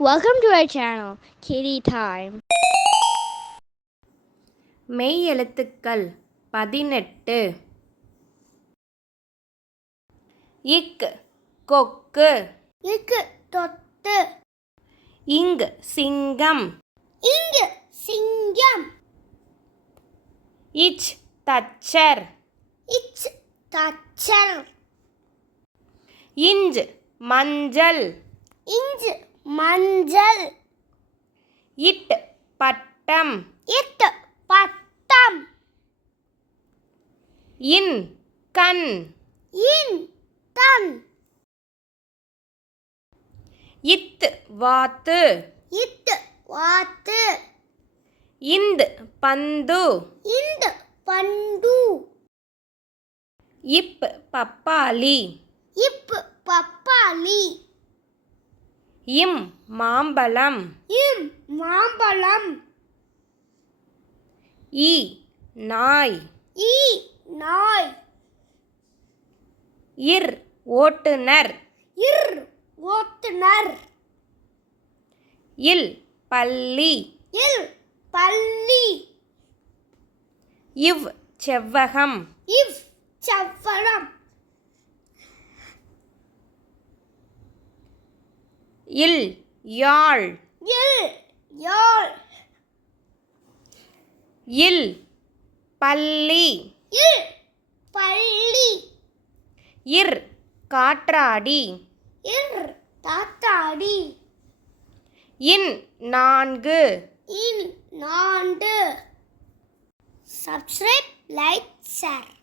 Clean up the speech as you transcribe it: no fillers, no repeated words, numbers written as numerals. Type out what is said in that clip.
Welcome to our channel, Kitty Time. மெய் எழுத்துக்கள் 18. இக் கொக்கு, இக்கு தொட்டு, இங் சிங்கம், இங்கு சிங்கம், இச் தச்சர், இச் தச்சர், இஞ்ச் மஞ்சள், இஞ்சு மஞ்சள், இட் பட்டம், இட்டு பட்டம், இன் கண், இன் தன், இத் வாத்து, இட்டு வாத்து, இந்த் பந்து, இந்து பண்டு, இப் பப்பாளி, இப்பு பப்பாளி, இம் மாம்பழம், இம் மாம்பழம், ஈ நாய், ஈ நாய், இர் ஓட்டுனர், இர் ஓட்டுனர், இல் பல்லி, இல் பல்லி, இவ் செவ்வகம், இவ் செவ்வரம், இல் யாழ், இல் யாழ், இல் பல்லி, இல் பள்ளி, இர் காற்றாடி, இர் தாத்தாடி, இன் நான்கு. இன் நான்கு. Subscribe, like, share.